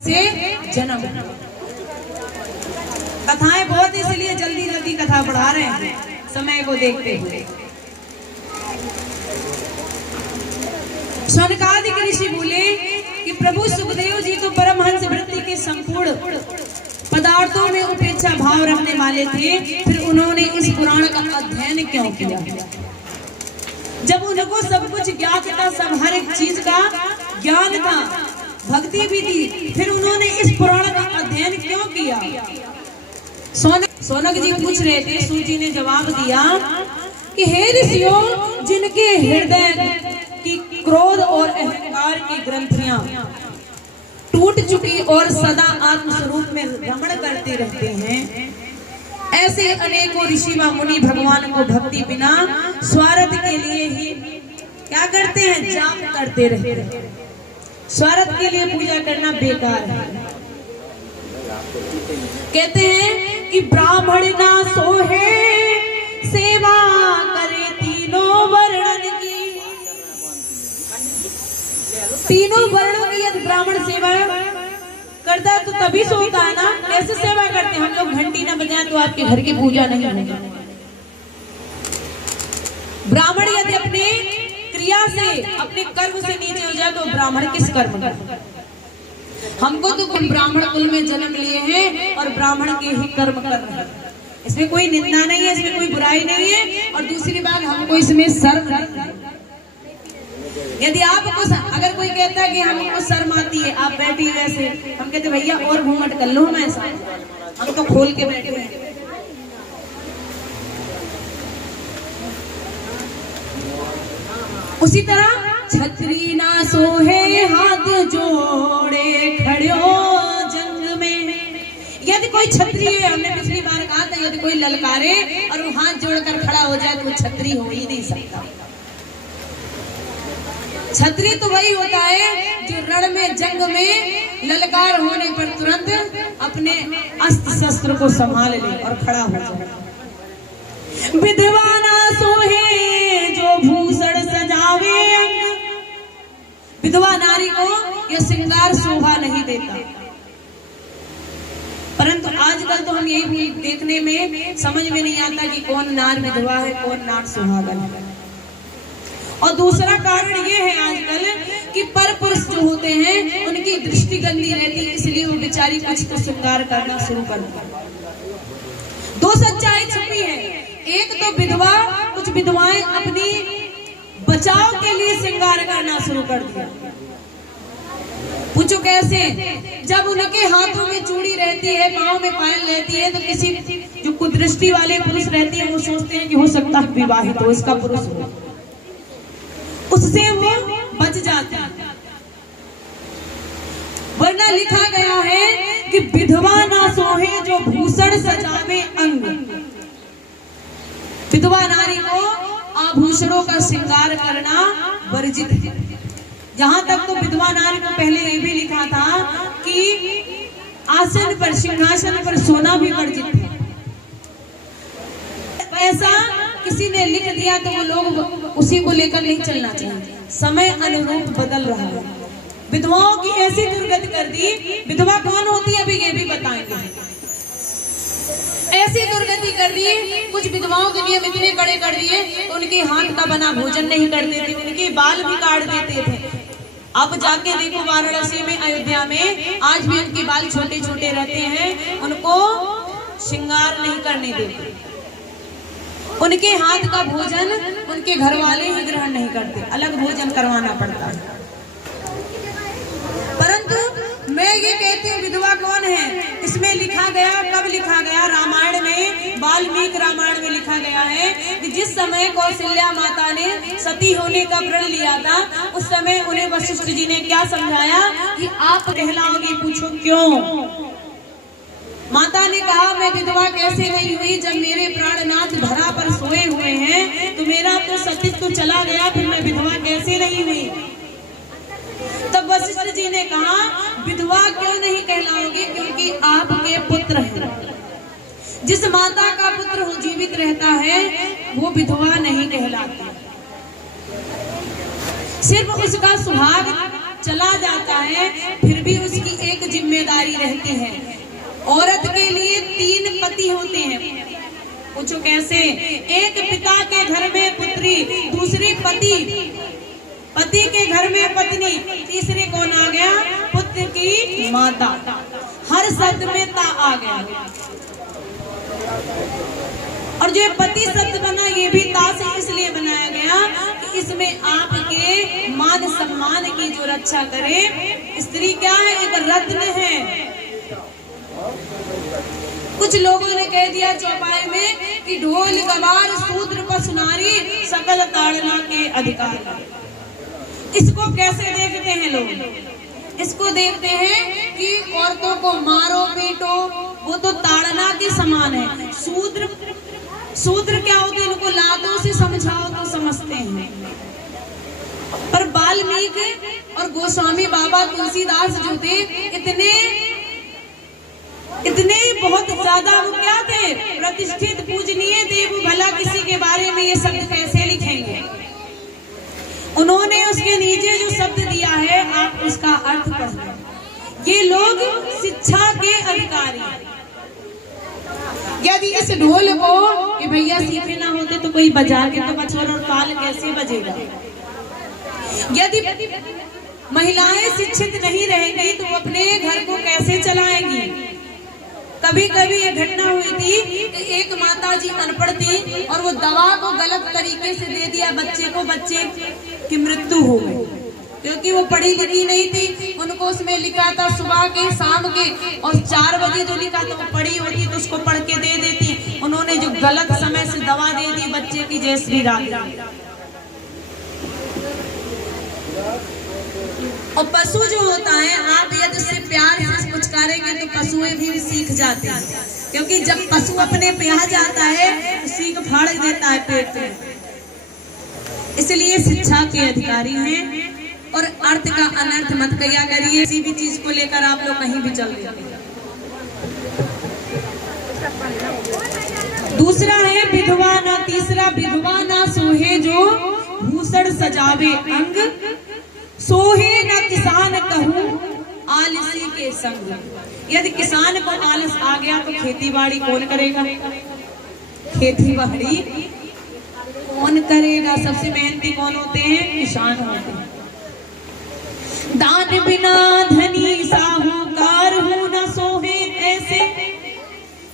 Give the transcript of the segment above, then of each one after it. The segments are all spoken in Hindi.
से जन्म। कथाएं बहुत इसलिए जल्दी जल्दी कथा बढ़ा रहे हैं समय को देखते हुए। शौनकादिक ऋषि बोले कि प्रभु सुखदेव जी तो परमहंस वृत्ति के संपूर्ण पदार्थों में उपेक्षा भाव रखने वाले थे, फिर उन्होंने इस पुराण का अध्ययन क्यों किया? जब उनको सब कुछ ज्ञात था, सब हर एक चीज का ज्ञान था, भक्ति भी थी, फिर उन्होंने इस पुराण का अध्ययन क्यों किया? सोनक जी पूछ रहे थे। सूत जी ने जवाब दिया कि हे ऋषियों, जिनके हृदय की क्रोध और अहंकार की ग्रंथियां टूट चुकी और सदा आत्मस्वरूप में रमण करते रहते हैं, ऐसे अनेकों ऋषि व मुनि भगवान को भक्ति बिना स्वार्थ के लिए ही क्या करते हैं? जाप करते रहते हैं। स्वार्थ के लिए पूजा करना बेकार है। कहते हैं कि ब्राह्मण ना सोहे सेवा करे तीनों वर्णन की। तीनों वर्णों की यदि ब्राह्मण सेवा करता है तो तभी सोता है ना। कैसे सेवा करते हैं? हम लोग घंटी ना बजाएं तो आपके घर की पूजा नहीं होगी। ब्राह्मण यदि अपने क्रिया से, अपने कर्म से नीचे हो जाए तो ब्राह्मण किस कर्म का? हमको तो ब्राह्मण कुल में जन्म लिए हैं और ब्राह्मण के ही कर्म कर रहे हैं। इसमें कोई निंदा नहीं है, इसमें कोई बुराई नहीं है। और दूसरी बात, हमको इसमें शर्म नहीं है। यदि आपको अगर कोई कहता है कि हमको शर्म आती है, आप बैठी वैसे, हम कहते भैया और घूंघट कर लो, हम ऐसा हम तो खोल के बैठे हैं। उसी तरह छतरी ना सोहे हाथ जोड़े खड़ो जंग में। यदि कोई छतरी है, हमने पिछली बार कहा था, यदि कोई ललकारे और वो हाथ जोड़कर खड़ा हो जाए तो छतरी हो ही नहीं सकता। छतरी तो वही होता है जो रण में, जंग में ललकार होने पर तुरंत अपने अस्त्र शस्त्र को संभाल ले और खड़ा हो जाए। विधवा ना सोहे जो भूषण सजावे अंग। विधवा नारी को यह श्रृंगार शोभा नहीं देता। परंतु आजकल तो हम यही देखने में समझ में नहीं आता कि कौन नार विधवा है, कौन नार सुहागन है। और दूसरा कारण ये है आजकल कि पर पुरुष जो होते हैं उनकी दृष्टि गंदी रहती है, इसलिए वो बेचारी कुछ तो श्रृंगार करना शुरू कर दिया। दो सच्चाई छुपी है। एक तो विधवा, कुछ विधवाएं अपनी बचाव के लिए श्रृंगार करना शुरू कर दिया। पूछो कैसे? जब उनके हाथों में चूड़ी रहती है, पाँव में पायल रहती है, तो किसी जो कुदृष्टि वाले पुरुष रहती है वो सोचते हैं कि हो सकता है विवाहित हो, इसका पुरुष हो, उससे वो बच जाते हैं। वरना लिखा गया है कि विधवा ना सोहे जो भूषण सजावे अंग। विधवा नारी को आभूषणों का श्रृंगार करना वर्जित है। जहां तक तो विधवा नारी को पहले ये भी लिखा था कि आसन पर, सिंहासन पर सोना भी वर्जित है। ऐसा किसी ने लिख दिया तो वो लोग उसी को लेकर नहीं चलना चाहिए। समय अनुरूप बदल रहा है। विधवाओं की ऐसी दुर्गति कर दी। विधवा कौन होती है अभी ये भी बताएंगे। ऐसी दुर्गति कर दी, कुछ विधवाओं के नियम इतने कड़े कर दिए, उनके हाथ का बना भोजन नहीं करते थे, उनके बाल भी काट देते थे। अब जाके देखो वाराणसी में, अयोध्या में आज भी उनके बाल छोटे छोटे रहते हैं, उनको श्रृंगार नहीं करने देते। उनके हाथ का भोजन उनके घर वाले ही ग्रहण नहीं करते, अलग भोजन करवाना पड़ता है। परंतु मैं ये कहती हूँ विधवा कौन है? इसमें लिखा गया, कब लिखा गया? रामायण में, वाल्मीकि रामायण में लिखा गया है कि जिस समय कौशल्या माता ने सती होने का प्रण लिया था, उस समय उन्हें वशिष्ठ जी ने क्या समझाया कि आप कहलाओगी। पूछो क्यों? माता ने कहा मैं विधवा कैसे नहीं हुई? जब मेरे प्राणनाथ धरा पर सोए हुए हैं तो मेरा तो सतीत्व चला गया, फिर मैं विधवा कैसे नहीं हुई? तब वशिष्ठ जी ने कहा विधवा क्यों नहीं कहलाओगी? क्योंकि आपके पुत्र हैं। जिस माता का पुत्र हो जीवित रहता है वो विधवा नहीं कहलाती। सिर्फ उसका सुहाग चला जाता है, फिर भी उसकी एक जिम्मेदारी रहती है। औरत के लिए 3 पति होते हैं। पूछो कैसे? एक पिता के घर में पुत्री, दूसरे पति के घर में पत्नी, तीसरे कौन आ गया? पुत्र की माता। हर शब्द में ता आ गया। और जो पति शब्द बना ये भी ता से इसलिए बनाया गया कि इसमें आपके मान सम्मान की जो रक्षा करे। स्त्री क्या है? एक रत्न है। कुछ लोगों ने कह दिया चौपाई में कि ढोल गवार शूद्र पशु नारी सकल ताड़ना के अधिकार। इसको कैसे देखते हैं लोग? इसको देखते हैं कि औरतों को मारो पीटो, वो तो ताड़ना के समान है। शूद्र क्या होते हैं? इनको लातों से समझाओ तो समझते हैं। पर वाल्मीकि और गोस्वामी बाबा तुलसीदास जो थे इतने बहुत ज्यादा वो क्या थे? प्रतिष्ठित पूजनीय थे। वो भला किसी के बारे में ये शब्द कैसे लिखेंगे? उन्होंने उसके नीचे जो शब्द दिया है आप उसका अर्थ पढ़ें। ये लोग शिक्षा के अधिकारी हैं। यदि इस ढोल को कि भैया सीखे ना होते तो कोई बजा के तो बछौर और ताल कैसे बजेगा? यदि महिलाएं शिक्षित नहीं रहेंगी तो अपने घर को कैसे चलाएंगी? कभी कभी ये घटना हुई थी कि एक माता जी अनपढ़ थी और वो दवा को गलत तरीके से दे दिया बच्चे को, बच्चे की मृत्यु हो गई क्योंकि वो पढ़ी लिखी नहीं थी। उनको उसमें लिखा था सुबह के शाम के, और 4 बजे जो लिखा था वो पढ़ी होती तो उसको पढ़ के दे देती। उन्होंने जो गलत समय से दवा दे दी बच्चे की। जय श्री राम। और पशु जो होता है, आप यदि उससे प्यार से पुचकारेंगे तो पशुएं भी सीख जाते हैं, क्योंकि जब पशु अपने पे आ जाता है तो सीख फाड़ देता है पेट में। इसलिए शिक्षा के अधिकारी हैं। और अर्थ का अनर्थ मत किया करिए। किसी भी चीज को लेकर आप लोग कहीं भी चल गए। दूसरा है विधवा ना, तीसरा विधवा ना सोहे जो भूषण सजावे अंग, सोहे न किसान कहूँ आलसी के संग। यदि किसान को आलस आ गया तो खेती बाड़ी कौन करेगा? खेती बाड़ी कौन करेगा? सबसे मेहनती कौन होते हैं? किसान होते हैं। दान बिना धनी साहूकार हूँ न सोहे ऐसे।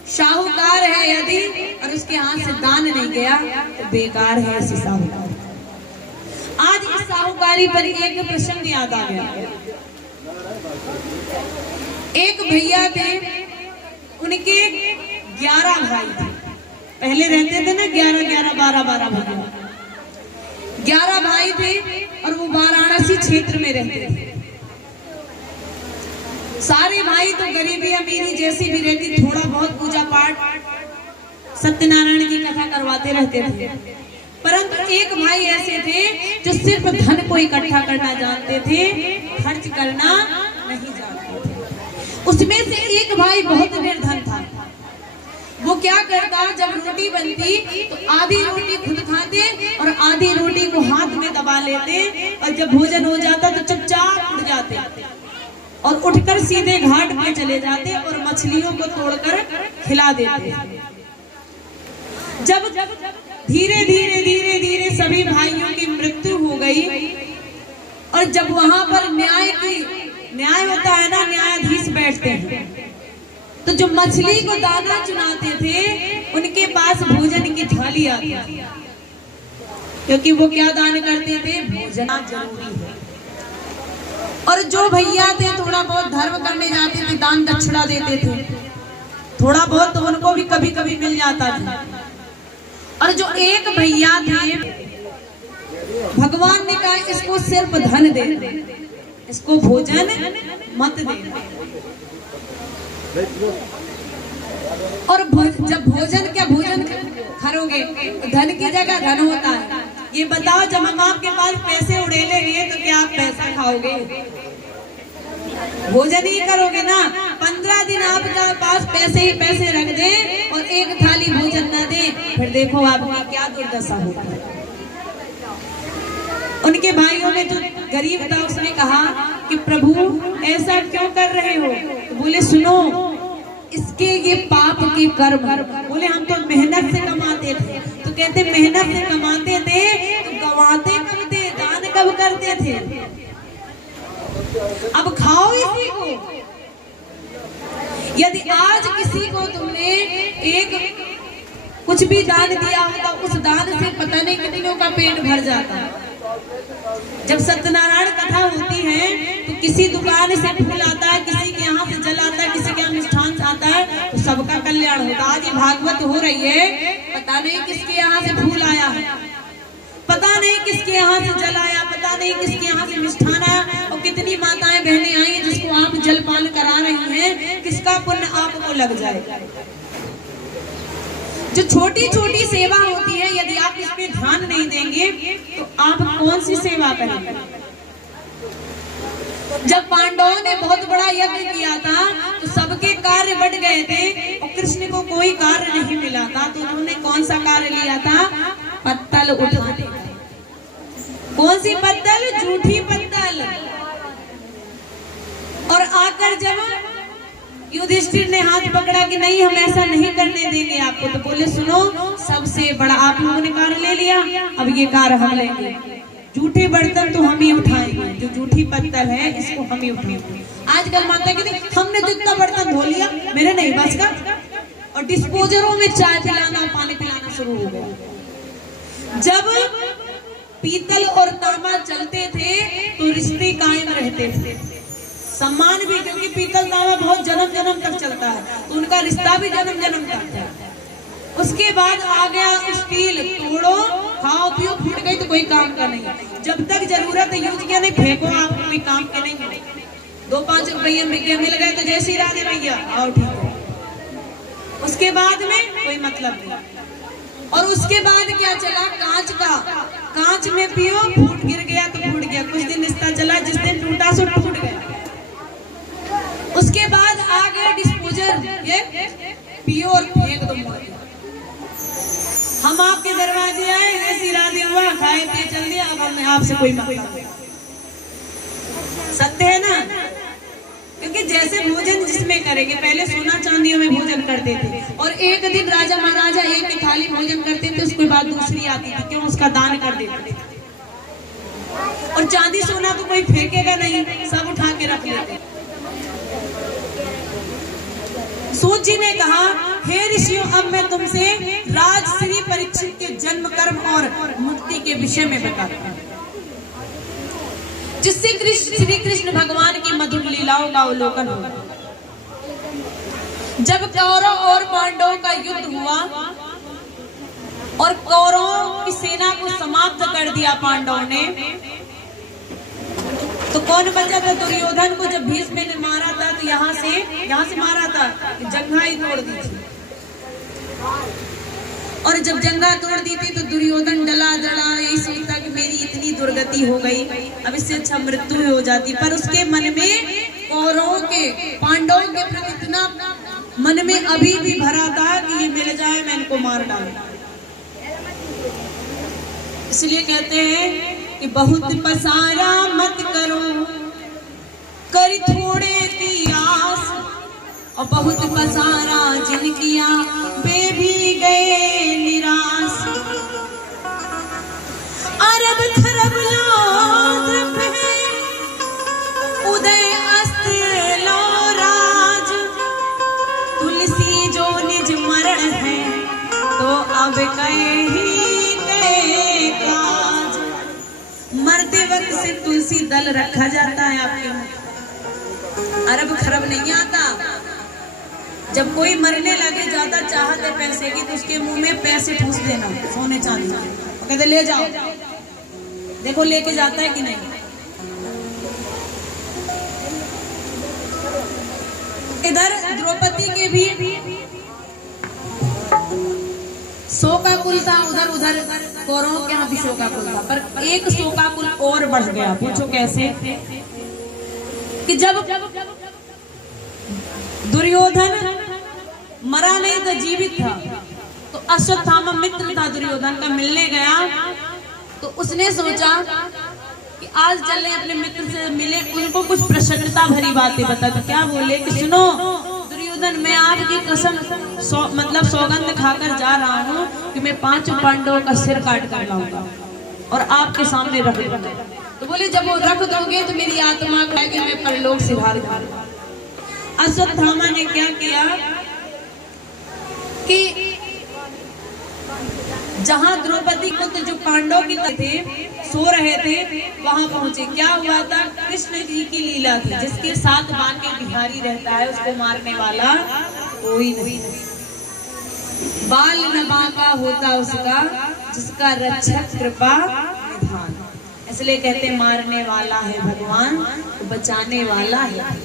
साहूकार है यदि और उसके हाथ से दान नहीं गया तो बेकार है ऐसे साहूकार। आज इस साहूकारी पर एक प्रसंग याद आ गया। एक भैया थे, उनके 11 भाई थे। पहले रहते थे ना 11-11, 12-12 भाई। 11 भाई थे और वो वाराणसी क्षेत्र में रहते थे। सारे भाई तो गरीबी अमीरी जैसी भी रहती, थोड़ा बहुत पूजा पाठ सत्यनारायण की कथा करवाते रहते थे। परंतु एक भाई ऐसे थे जो सिर्फ धन को इकट्ठा करना जानते थे, खर्च करना नहीं जानते थे। उसमें से एक भाई बहुत निर्धन था। वो क्या करता, जब रोटी बनती तो आधी रोटी खुद खाते और आधी रोटी को हाथ में दबा लेते, और जब भोजन हो जाता तो चुपचाप उठ जाते और उठकर सीधे घाट पे चले जाते और मछलियों को तोड़कर खिला देते। जब धीरे धीरे धीरे धीरे सभी भाइयों की मृत्यु हो गई, और जब वहां पर न्याय होता है ना, न्यायाधीश बैठते हैं, तो जो मछली को दाना चुनाते थे उनके पास भोजन की थाली आती थी, क्योंकि वो क्या दान करते थे? भोजन जरूरी है। और जो भैया थे थोड़ा बहुत धर्म करने जाते थे, दान दक्षिणा देते थे, थोड़ा बहुत तो उनको भी कभी कभी मिल जाता था। और जो एक भैया थे, भगवान ने कहा इसको सिर्फ धन दे, इसको भोजन मत दे। और जब भोजन करोगे धन की जगह धन होता है। ये बताओ, जब हम आपके पास पैसे उड़ेले लिए तो क्या आप पैसा खाओगे? भोजन ही करोगे ना। 15 दिन आपके पास पैसे ही पैसे रख दे और एक थाली भोजन न दे, फिर देखो आपकी क्या दुर्दशा होती है। उनके भाइयों में जो गरीब था उसने कहा कि प्रभु ऐसा क्यों कर रहे हो? तो बोले सुनो, इसके ये पाप के कर्म। बोले हम तो मेहनत से कमाते थे। तो कहते मेहनत से कमाते थे तो गवाते कब थे, दान कब करते थे? अब खाओ इसी को। यदि आज किसी को तुमने एक कुछ भी दान दिया होता, उस दान से पता नहीं कितनों का पेट भर जाता। जब सत्यनारायण कथा होती है तो किसी दुकान से फूल आता है, किसी के यहाँ से जल आता है, किसी के यहाँ मिष्ठान आता है, तो सबका कल्याण होता। आज ये भागवत हो रही है, पता नहीं किसके यहाँ से फूल आया है, पता नहीं किसके यहाँ से जल आया, पता नहीं किसके यहाँ से मिष्ठान आया, और कितनी माताएं बहनें आई जिसको आप जलपान करा रही हैं, किसका पुण्य आपको लग जाए। जो छोटी छोटी सेवा होती है, यदि आप इस पे ध्यान नहीं देंगे तो आप कौन सी सेवा करेंगे? जब पांडवों ने बहुत बड़ा यज्ञ किया था तो सबके कार्य बढ़ गए थे और कृष्ण को कोई कार्य नहीं मिला था, तो उन्होंने कौन सा कार्य लिया था? पत्तल उठाने। कौन सी पत्तल? झूठी पत्तल। और आकर जब युधिष्ठिर ने हाथ पकड़ा कि नहीं हम ऐसा नहीं करने देंगे आपको, तो बोले सुनो, सबसे बड़ा आप लोगों ने कार्य ले लिया, अब ये कार्य हम लेंगे। झूठे बर्तन तो हम ही उठाएंगे, जो झूठी पत्तल है इसको हम ही उठाएंगे। आजकल मानता है कि हमने तो इतना बर्तन धो लिया, मेरे नहीं बस का, और डिस्पोजरों में चाय पिलाना और पानी पिलाना शुरू हो गया। जब पीतल और तांबा चलते थे तो रिश्ते कायम रहते थे, सम्मान भी, क्योंकि पीतल तांबा बहुत जन्म जन्म तक चलता है, तो उनका रिश्ता भी जन्म जन्म तक है। उसके बाद आ गया स्टील, तोड़ो खाओ पियो, फूट गई तो कोई काम का नहीं। जब तक जरूरत है यूज किया, नहीं फेंको, आप कोई काम के नहीं। 2-5 रुपये मिल गए तो जय श्री राधे भैया आओ ठीक है, उसके बाद में कोई मतलब नहीं। और उसके बाद क्या चला? कांच का, कांच में पियो, फूट गिर गया तो फूट गया, कुछ दिन रिश्ता चला, जिस दिन टूटा सो टूट गया। उसके बाद आ गया डिस्पोजल, ये पियो और फेंक दो। हम आपके दरवाजे आए, ऐसी राधे हुआ, खाए पिए चल दिया, अब हमें आपसे कोई मतलब। सत्य है ना? क्योंकि जैसे भोजन जिसमें करेंगे, पहले सोना चांदियों में भोजन करते थे, और एक दिन राजा महाराजा एक ही थाली भोजन करते थे, उसके बाद दूसरी आती थी, क्यों? उसका दान कर देते थे। और चांदी सोना तो कोई फेंकेगा नहीं, सब उठा के रख लेते। सूत जी ने कहा, हे ऋषियों, अब मैं तुमसे राजश्री परीक्षित के जन्म कर्म और मुक्ति के विषय में बताता हूँ, जिससे श्री कृष्ण भगवान की मधुर लीलाओं का अवलोकन होगा। जब कौरव और पांडवों का युद्ध हुआ और कौरवों की सेना को समाप्त कर दिया पांडवों ने, तो कौन बचा था? दुर्योधन को जब भीष्म ने मारा था तो यहाँ से मारा था, जंघा ही तोड़ दी थी। और जब जंघा तोड़ दी थी तो दुर्योधन डला यही सोचता कि मेरी इतनी दुर्गति हो गई, अब इससे अच्छा मृत्यु ही हो जाती। पर उसके मन में कौरवों के, पांडवों के प्रति इतना मन में अभी भी भरा था कि ये मिल जाए मैं इनको मार डालूं। इसलिए कहते हैं कि बहुत पसारा मत करो, कर थोड़े की आस, और बहुत पसारा जिन किया वे भी गए निराश। अरब खरब लोग उदय अस्त लो राज, तुलसी जो निज मरण है तो अब कहीं मरते वक्त से तुलसी दल रखा जाता है आपके मुंह, अरब खरब नहीं आता। जब कोई मरने लगे, ज्यादा चाहत है पैसे की, तो उसके मुंह में पैसे ठूस देना, सोने चांदी, कहते ले जाओ, देखो लेके जाता है कि नहीं। इधर द्रौपदी के भी शोकाकुल था, उधर कौरवों के यहाँ भी शोकाकुल था, पर एक शोकाकुल और बढ़ गया। पूछो कैसे? कि जब दुर्योधन मरा नहीं था, जीवित था, तो अश्वत्थामा मित्र था दुर्योधन का, मिलने गया तो उसने सोचा कि आज चले अपने मित्र से मिले, उनको कुछ प्रसन्नता भरी बातें बता। तो क्या बोले कि सुनो दुर्योधन, मैं आपकी कसम मतलब सौगंध खाकर जा रहा हूँ कि मैं 5 पांडवों का सिर काट कर लाऊंगा और आपके सामने रख दूंगा। तो बोले जब वो रख दोगे तो मेरी आत्मा कहेगी मैं परलोक सिधार दूंगा। अश्वत्थामा ने क्या किया कि जहां द्रौपदी पुत्र जो पांडव की थे सो रहे थे वहां पहुंचे। क्या हुआ था, कृष्ण जी की लीला थी, जिसके साथ बांके बिहारी रहता है उसको मारने वाला कोई नहीं। बाल न बांका होता उसका, जिसका रक्षक कृपा निधान। इसलिए कहते मारने वाला है भगवान तो बचाने वाला है।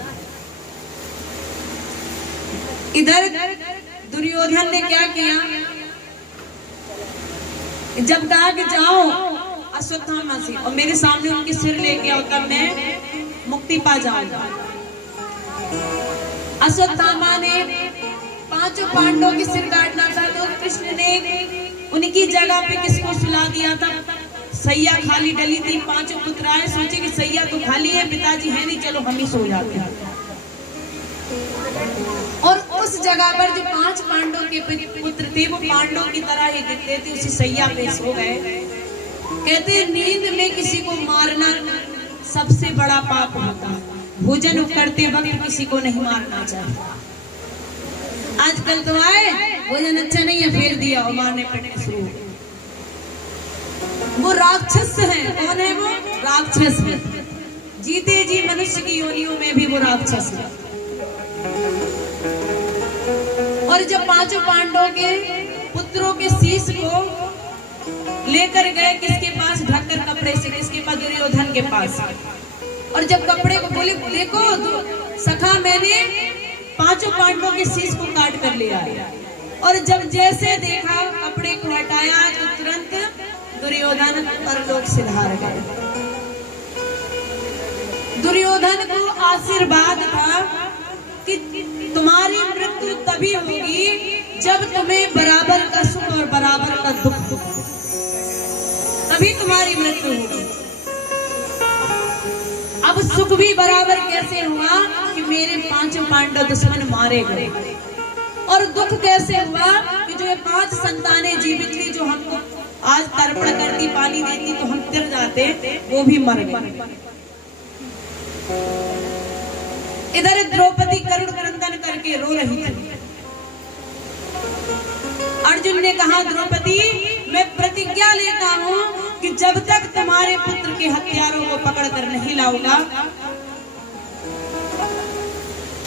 इधर दुर्योधन ने क्या किया, जब कहा कि जाओ अश्वत्थामा से और मेरे सामने उनके सिर लेके आओ तब मैं मुक्ति पा जाऊंगा। अश्वत्थामा ने 5 पांडवों के सिर काटना था तो कृष्ण ने उनकी जगह पे किसको सुला दिया था, सैया खाली डली थी। 5 पुत्र आए, सोचे कि सैया तो खाली है, पिताजी है नहीं, चलो हम ही सो जाते हैं। और उस जगह पर जो 5 पांडवों के पुत्र थे वो पांडवों की तरह ही दिखते थे, उसी सैया पे सो गए। कहते नींद में किसी को मारना सबसे बड़ा पाप होता है, भोजन करते वक्त किसी को नहीं मारना चाहिए। आजकल तो आए भोजन अच्छा नहीं है फेर दिया और मारने पड़ने शुरू। वो राक्षस है। कौन है वो? राक्षस है। जीते जी मनुष्य की योनियों में भी वो राक्षस है। और जब 5 पांडवों के पुत्रों के शीश को लेकर गए किसके पास, ढककर कपड़े से, किसके पास, दुर्योधन के पास। और जब कपड़े को बोले देखो सखा मैंने 5 पांडवों के शीश को काट कर ले आया। और जब जैसे देखा कपड़े को हटाया तो तुरंत दुर्योधन परलोक सिधार गए। दुर्योधन को आशीर्वाद था कि तुम्हारी मृत्यु तभी होगी जब तुम्हें बराबर का सुख और बराबर का दुख, तभी तुम्हारी मृत्यु होगी। अब सुख भी बराबर कैसे हुआ कि मेरे 5 पांडव दुश्मन मारे गए, और दुख कैसे हुआ कि जो ये 5 संतानें जीवित थी जो हमको आज तर्पण करती, पानी देती तो हम तिर जाते, वो भी मर गए। इधर द्रौपदी करुण क्रंदन करके रो रही थी। अर्जुन ने कहा द्रौपदी मैं प्रतिज्ञा लेता हूँ कि जब तक तुम्हारे पुत्र के हत्यारों को पकड़ कर नहीं लाऊंगा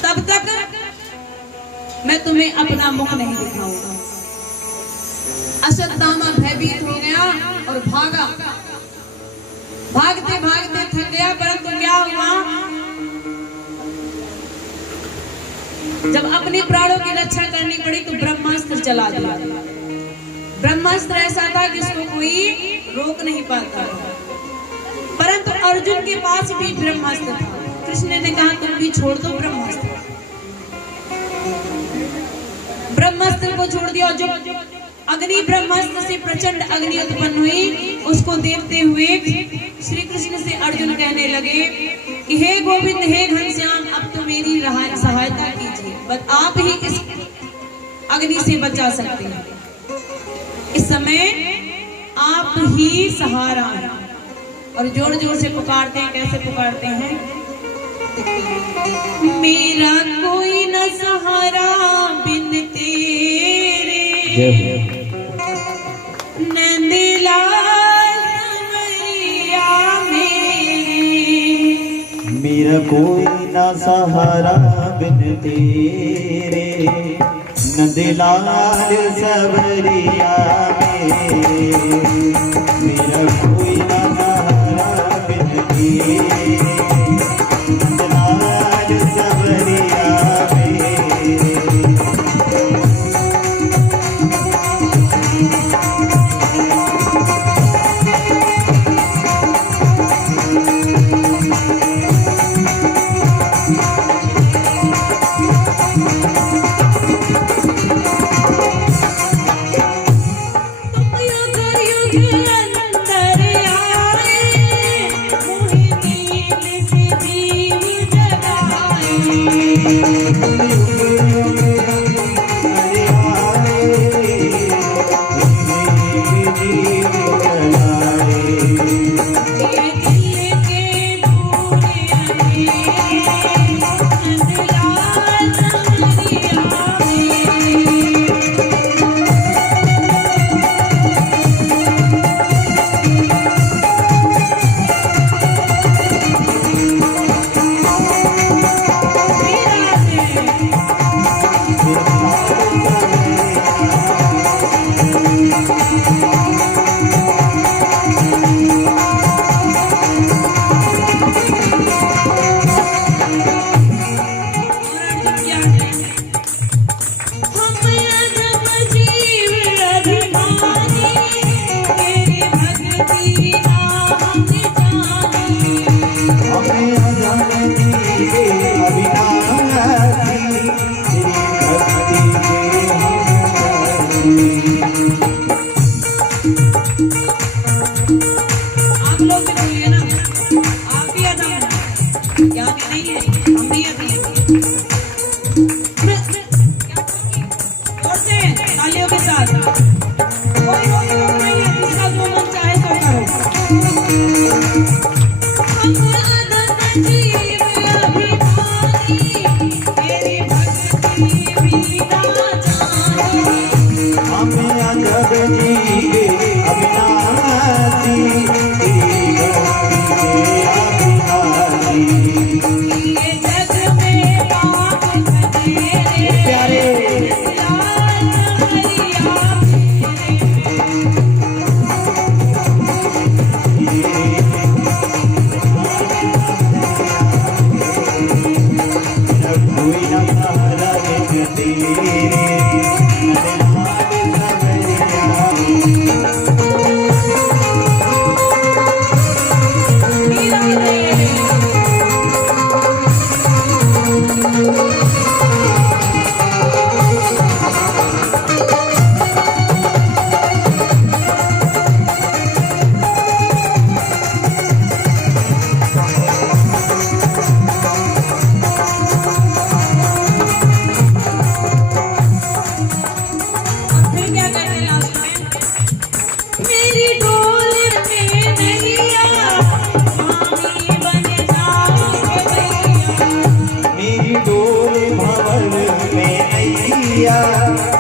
तब तक मैं तुम्हें अपना मुख नहीं दिखाऊंगा। अश्वत्थामा भयभीत हो गया और भागा। भागते भागते थक गया, परंतु क्या हुआ, जब अपने प्राणों की रक्षा करनी पड़ी तो ब्रह्मास्त्र चला दिया। ब्रह्मास्त्र ऐसा था कि उसको कोई रोक नहीं पाता, परंतु अर्जुन के पास भी ब्रह्मास्त्र था। कृष्ण ने कहा तुम भी छोड़ दो ब्रह्मास्त्र। ब्रह्मास्त्र को छोड़ दिया। जो अग्नि ब्रह्मास्त्र से प्रचंड अग्नि उत्पन्न हुई, उसको देखते हुए श्री कृष्ण से अर्जुन कहने लगे कि हे गोविंद, हे घनश्याम, अब तो मेरी सहायता कीजिए, बस आप ही इस अग्नि से बचा सकते हैं। इस समय आप ही सहारा हैं। और जोर जोर से पुकारते हैं। कैसे पुकारते हैं? मेरा कोई न सहारा बिन तेरे, नंदलाल मैया मेरे। मेरा कोई न सहारा बिन तेरे, नंदलाल सवरिया मेरे। मेरा कोई न सहारा बिन तेरे, नंदलाल सवरिया मेरे। अंतर आए तेरे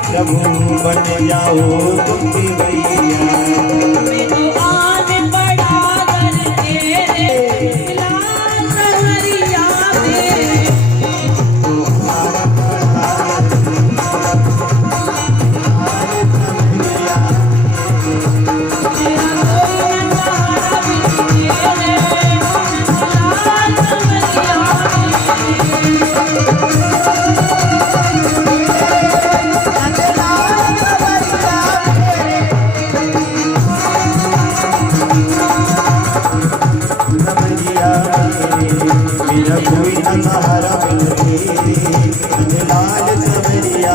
प्रभु बन जाओ तुम भी भैया मैं तो आने बड़ा कर तेरे लाल सवरिया मेरे मेरा कोई न सहारा लाल सवरिया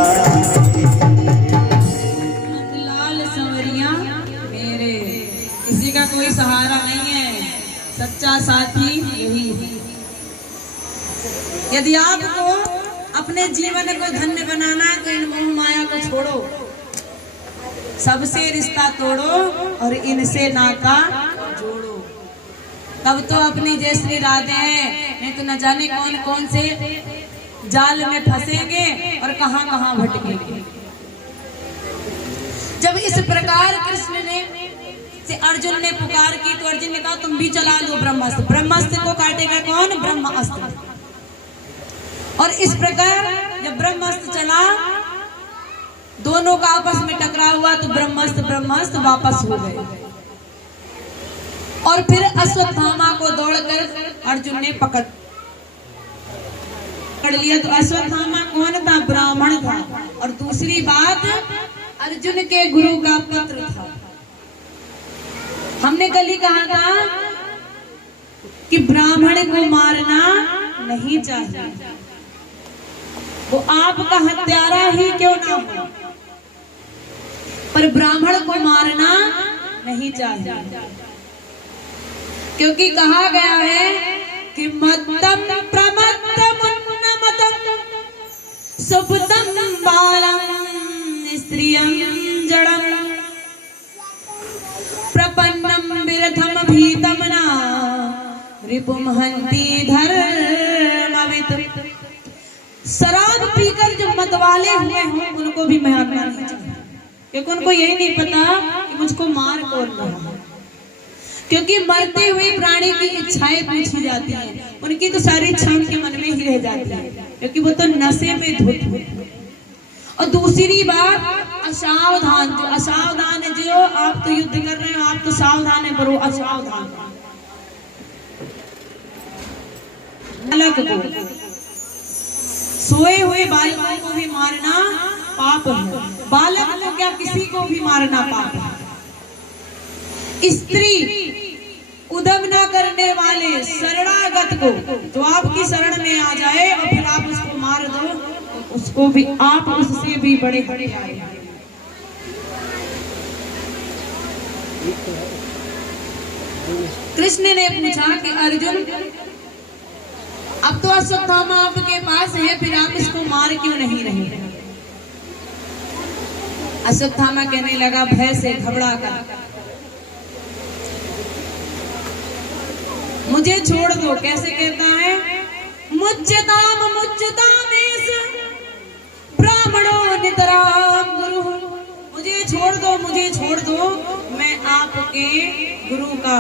लाल सवरिया मेरे। किसी का कोई सहारा नहीं है, सच्चा साथी यही है। यदि आपको अपने जीवन को धन्य बनाना है तो इन मोह माया को छोड़ो, सबसे रिश्ता तोड़ो और इनसे नाता जोड़ो। तब तो अपनी जय श्री राधे हैं, नहीं तो न जाने कौन कौन से जाल में फंसेंगे और कहां कहां भटकेंगे। जब इस प्रकार कृष्ण ने से अर्जुन ने पुकार की तो अर्जुन ने कहा तुम भी चला लो ब्रह्मास्त्र। ब्रह्मास्त्र को काटेगा कौन? ब्रह्मास्त्र। और इस प्रकार जब ब्रह्मास्त्र चला, दोनों का आपस में टकराव हुआ तो ब्रह्मास्त्र वापस हो गए। और फिर अश्वत्थामा को दौड़कर अर्जुन ने पकड़ लिया। तो अश्वत्थामा कौन था? ब्राह्मण था। और दूसरी बात, अर्जुन के गुरु का पुत्र था। हमने कल ही कहा था कि ब्राह्मण को मारना नहीं चाहिए, वो आपका हत्यारा ही क्यों ना हो, पर ब्राह्मण को मारना नहीं चाहिए। क्योंकि कहा गया है कि मत्तम प्रमत्तम उन्नमतम सुपतम बालम स्त्रियं जड़म प्रपन्नम विरथम भीतम ना रिपुम हंति धर्मवित। शराब पीकर जो मतवाले हुए हों उनको भी मारना नहीं चाहिए, क्योंकि उनको यही नहीं पता कि मुझको मार कौन रहा। क्योंकि मरते हुए प्राणी की इच्छाएं पूछी जाती हैं, उनकी तो सारी इच्छा उनके मन में ही रह जाती है, क्योंकि वो तो नशे में धुत हुए। और दूसरी बात, असावधान, जो असावधान है, जो आप तो युद्ध कर रहे हो आप तो सावधान है, पर वो असावधान बालक को, सोए हुए बालकों को भी मारना पाप है। बालक को क्या, किसी को भी मारना पाप है। स्त्री, उद्यम न करने वाले शरणागत को, जो आपकी शरण में आ जाए और फिर आप उसको मार दो, उसको भी आप उससे भी बड़े हत्यारे। कृष्ण ने पूछा कि अर्जुन, अब तो अश्वत्थामा आपके पास है, फिर आप इसको मार क्यों नहीं रहे? अश्वत्थामा कहने लगा भय से घबरा कर, मुझे छोड़ दो। कैसे कहता है? मुच्यताम मुच्यतामेश ब्राह्मणो नितराम गुरु। मुझे छोड़ दो, मुझे छोड़ दो, मैं आपके गुरु का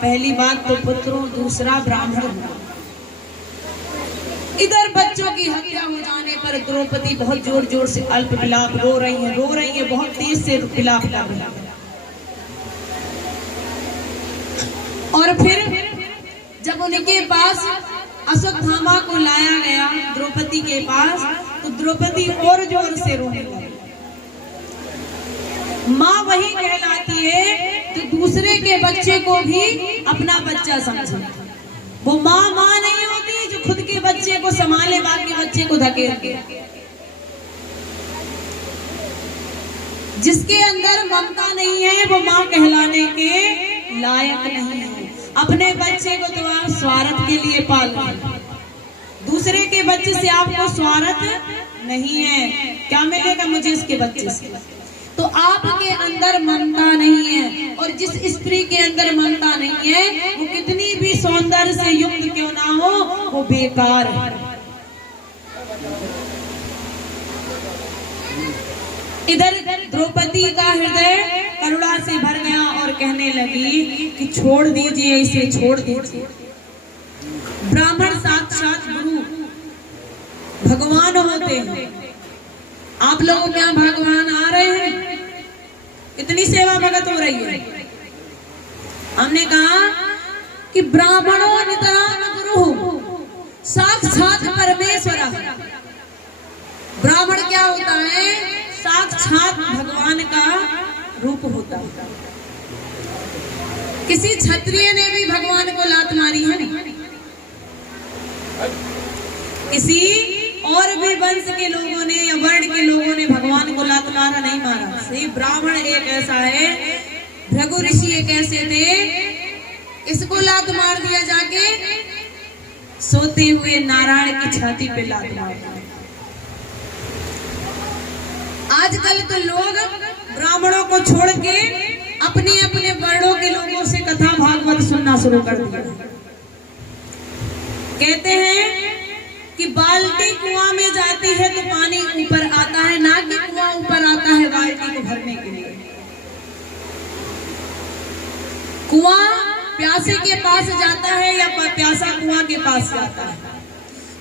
पहली बात तो पुत्र हूं, दूसरा ब्राह्मण हूं। इधर बच्चों की हत्या हो जाने पर द्रौपदी बहुत जोर जोर से अल्प विलाप रो रही है, बहुत तेज से विलाप कर रही है। और फिर जब उनके पास अश्वत्थामा को लाया गया द्रौपदी के पास, तो द्रौपदी और जोर से रोने लगी। माँ वही कहलाती है कि दूसरे के बच्चे को भी अपना बच्चा समझे। वो माँ नहीं होती जो खुद के बच्चे को संभाले, बाकी बच्चे को धकेल के। जिसके अंदर ममता नहीं है वो माँ कहलाने के लायक नहीं है। अपने बच्चे को तो आप स्वार्थ के लिए पाल रहे हैं, दूसरे के बच्चे से आपको स्वार्थ नहीं है। क्या मिलेगा मुझे इसके बच्चे से? तो आपके अंदर ममता नहीं है। और जिस स्त्री के अंदर ममता नहीं है वो कितनी भी सौंदर्य से युक्त क्यों ना हो, वो बेकार है। इधर द्रौपदी का हृदय करुणा से भर गया और कहने लगी कि छोड़ दीजिए इसे, छोड़ दीजिए। ब्राह्मण साक्षात गुरु भगवान होते हैं। आप लोगों के यहाँ भगवान आ रहे हैं, इतनी सेवा भगत हो रही है। हमने कहा कि ब्राह्मणों नितराम गुरु साक्षात परमेश्वर। ब्राह्मण क्या होता है? साक्षात भगवान का रूप होता है। किसी क्षत्रिय ने भी भगवान को लात मारी है? किसी और भी वंश के लोगों ने या वर्ण के लोगों ने भगवान को लात मारा? नहीं मारा। सही ब्राह्मण एक ऐसा है, भृगु ऋषि एक ऐसे थे, इसको लात मार दिया जाके, सोते हुए नारायण की छाती पे लात मार दिया। आजकल तो लोग ब्राह्मणों को छोड़ के अपने अपने वर्णों के लोगों से कथा भागवत सुनना शुरू कर दिया। कहते हैं कि बाल्टी कुआं में जाती है तो पानी ऊपर आता है, ना कि कुआं ऊपर आता है बाल्टी को भरने के लिए। कुआं प्यासे के पास जाता है या प्यासा कुआं के पास जाता है?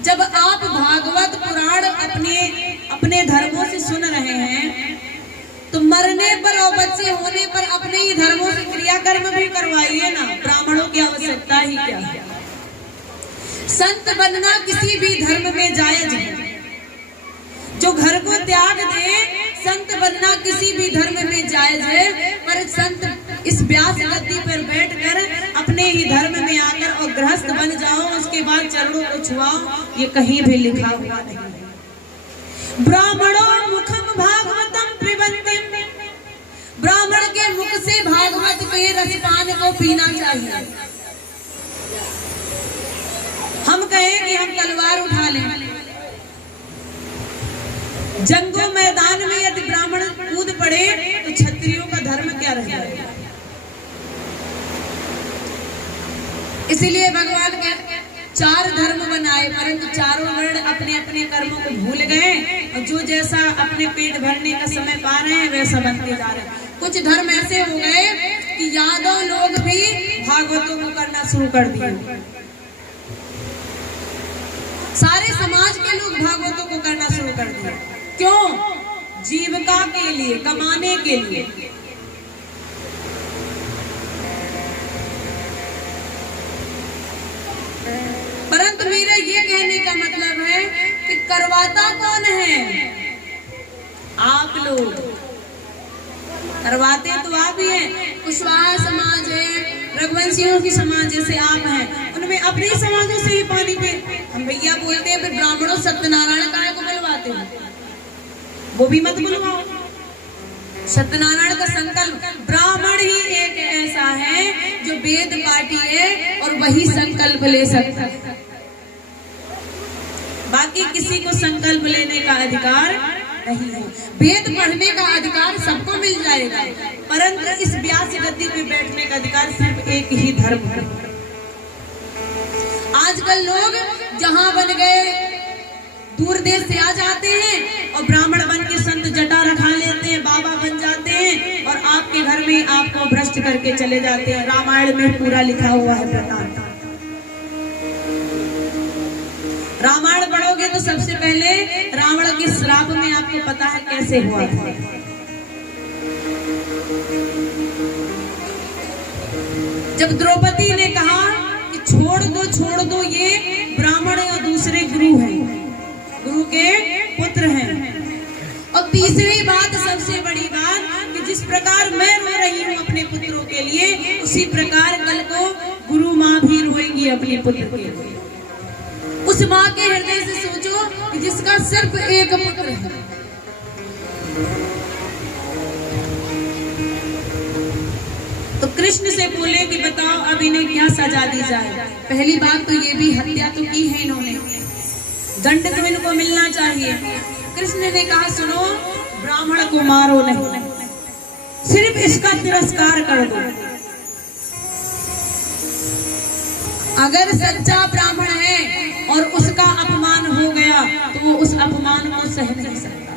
जब आप भागवत पुराण अपने धर्मों से सुन रहे हैं तो मरने पर और बच्चे होने पर अपने ही धर्मों से क्रियाकर्म भी करवाइए ना। ब्राह्मणों की आवश्यकता ही क्या है? संत बनना किसी भी धर्म में जायज है। जो घर को त्याग दे, संत बनना किसी भी धर्म में जायज है। पर संत इस व्यास गद्दी पर बैठकर अपने ही धर्म में आकर और गृहस्थ बन जाओ, उसके बाद चरणों को छुआओ, ये कहीं भी लिखा हुआ नहीं है। ब्राह्मणों मुखम भागवतम पिबन्तिम, ब्राह्मण के मुख से भागवत के रसपान को पीना चाहिए। हम कहें कि हम तलवार उठा लें, जंगों मैदान में यदि ब्राह्मण कूद पड़े तो क्षत्रियों का धर्म क्या रह जाएगा? इसीलिए भगवान के 4 धर्म बनाए, परंतु चारों वर्ण अपने अपने कर्मों को भूल गए और जो जैसा अपने पेट भरने का समय पा रहे हैं वैसा बनते जा रहे हैं। कुछ धर्म ऐसे हो गए कि यादव लोग भी भागवतों को करना शुरू कर दिए। सारे समाज के लोग भागवतों को करना शुरू कर दिया। क्यों? जीविका के लिए, कमाने के लिए। परंतु मेरा ये कहने का मतलब है कि करवाता कौन है? आप लोग करवाते तो आप ही हैं। कुशवाहा समाज है, रघुवंशियों की समाज जैसे आप हैं, उनमें अपने समाजों से ही पानी पे हम भैया बोलते हैं। फिर ब्राह्मणों सत्यनारायण काहे को बुलवाते हैं? वो भी मत बुलवाओ। सत्यनारायण का संकल्प, ब्राह्मण ही एक ऐसा है जो वेद पाठी है और वही संकल्प ले सकता है। बाकी किसी को संकल्प लेने का अधिकार नहीं है। वेद पढ़ने का अधिकार सबको मिल जाएगा, परंतु इस व्यास गद्दी पे बैठने का अधिकार सिर्फ एक ही धर्म है। आजकल लोग जहां बन गए दूर देश से आ जाते हैं और ब्राह्मण बन के संत जटा रखा लेते हैं, बाबा बन जाते हैं और आपके घर में आपको भ्रष्ट करके चले जाते हैं। रामायण में पूरा लिखा हुआ है वृतांत। रामायण पढ़ोगे तो सबसे पहले रावण के श्राप में आपको पता है कैसे हुआ था। जब द्रौपदी ने कहा कि छोड़ दो ये ब्राह्मण और दूसरे गुरु हैं, गुरु के पुत्र हैं। और तीसरी बात, सबसे बड़ी बात, कि जिस प्रकार मैं रो रही हूँ अपने पुत्रों के लिए, उसी प्रकार कल को गुरु माँ भी रोएंगी अपने पुत्र के लिए। उस माँ के हृदय से सोचो कि जिसका सिर्फ एक पुत्र है। तो कृष्ण से बोले कि बताओ अब इन्हें क्या सजा दी जाए। पहली बात तो ये भी, हत्या तो की है इन्होंने, दंड तो इनको मिलना चाहिए। कृष्ण ने कहा सुनो, ब्राह्मण को मारो नहीं, सिर्फ इसका तिरस्कार कर दो। अगर सच्चा ब्राह्मण है और उसका अपमान हो गया तो वो उस अपमान को सह नहीं सकता,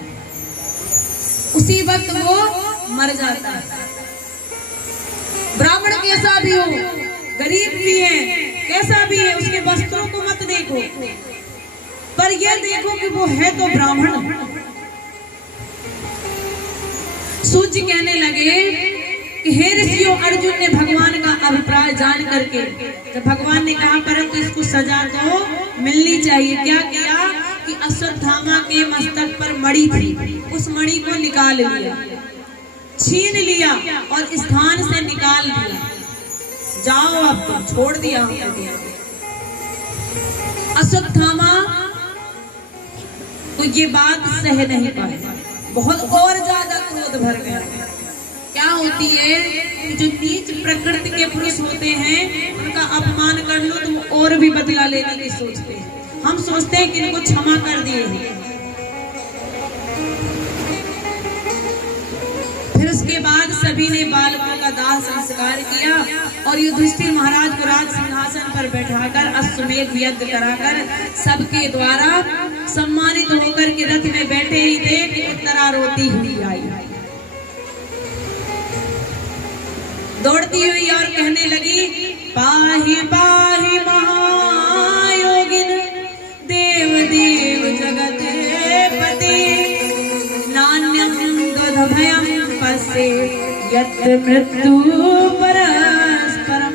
उसी वक्त वो मर जाता है। ब्राह्मण कैसा भी हो, गरीब भी है, कैसा भी है, उसके वस्त्रों को मत देखो, पर यह देखो कि वो है तो ब्राह्मण। सूर्य कहने लगे कि हे ऋषियों, अर्जुन ने भगवान का अभिप्राय जान करके, जब भगवान ने कहा परंतु इसको सजा तो मिलनी चाहिए, क्या किया कि अश्वत्थामा के मस्तक पर मणि थी, उस मणि को निकाल लिया, छीन लिया और स्थान से निकाल दिया। जाओ अब तुम, छोड़ दिया हमने। अश्वत्थामा तो ये बात सह नहीं पाए, बहुत और ज्यादा क्रोध भर गया। क्या होती है कि जो नीच प्रकृति के पुरुष होते हैं उनका अपमान कर लो तो वो और भी बदला लेने की सोचते हैं। हम सोचते हैं कि इनको क्षमा कर दिए। फिर उसके बाद सभी ने बालकों का दाह संस्कार किया और युधिष्ठिर महाराज को राज सिंहासन पर बैठाकर अश्वमेध यज्ञ कराकर सबके द्वारा सम्मानित होकर के रथ में बैठे ही थे कि उत्तरा रोती हुई आई, दौड़ती हुई और कहने लगी, पाहि पाहि महायोगिन देव देव जगत पते, नान्यम दुर्भयम पसे यत् मृत्यु परस्परम।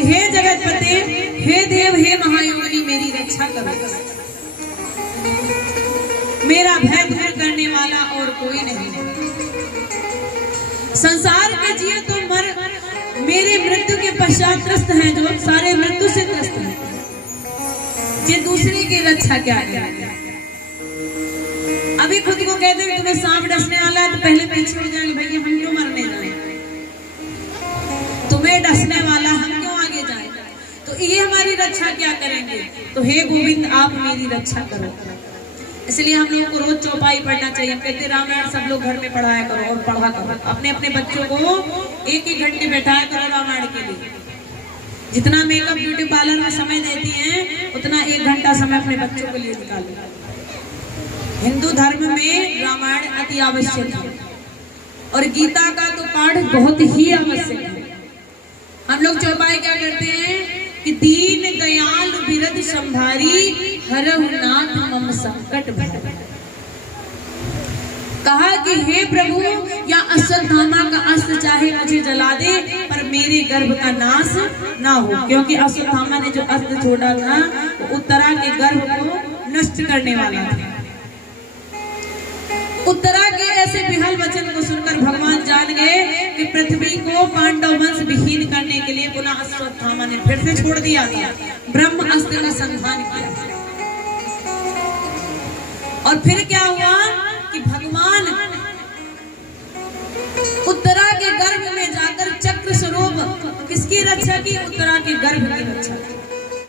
हे जगतपते, हे देव, हे महायोगिनी, मेरी रक्षा करो, मेरा भय दूर करने वाला और कोई नहीं है। संसार के जिए तो मर, मेरे मृत्यु के पश्चात त्रस्त हैं जो सारे मृत्यु से त्रस्त हैं, ये दूसरे की रक्षा क्या है। अभी खुद को कहते हैं तुम्हें सांप डसने वाला है तो पहले पीछे हो जाएंगे, भैया हम क्यों मरने जाए, तुम्हें डसने वाला हम क्यों आगे जाए, तो ये हमारी रक्षा क्या करेंगे। तो हे गोविंद, आप मेरी रक्षा करो। इसलिए हम लोगों को रोज चौपाई पढ़ना चाहिए। कहते रामायण सब लोग घर में पढ़ाया करो और पढ़ा करो, अपने अपने बच्चों को एक एक घंटे बैठाया करो रामायण के लिए। जितना मेकअप ब्यूटी पार्लर में समय देती हैं उतना 1 घंटा समय अपने बच्चों के लिए निकालो। हिंदू धर्म में रामायण अति आवश्यक है और गीता का तो पाठ बहुत ही आवश्यक है। हम लोग चौपाई क्या करते हैं कि दीन दयाल बिरद संभारी हरहु नाथ मम संकट भय। कहा कि हे प्रभु, या अश्वत्थामा का अस्त्र चाहे मुझे जला दे पर मेरे गर्भ का नाश ना हो, क्योंकि अश्वत्थामा ने जो अस्त्र छोड़ा था वो उत्तरा के गर्भ को नष्ट करने वाला था। उत्तरा के ऐसे विहल वचन को सुनकर भगवान जान गए कि पृथ्वी को पांडव वंश विहीन करने के लिए पुनः अश्वत्थामा ने फिर से छोड़ दिया था, ब्रह्म अस्त्र का संधान किया। और फिर क्या हुआ कि भगवान उत्तरा के गर्भ में जाकर चक्र स्वरूप किसकी रक्षा की, उत्तरा के गर्भ की रक्षा की।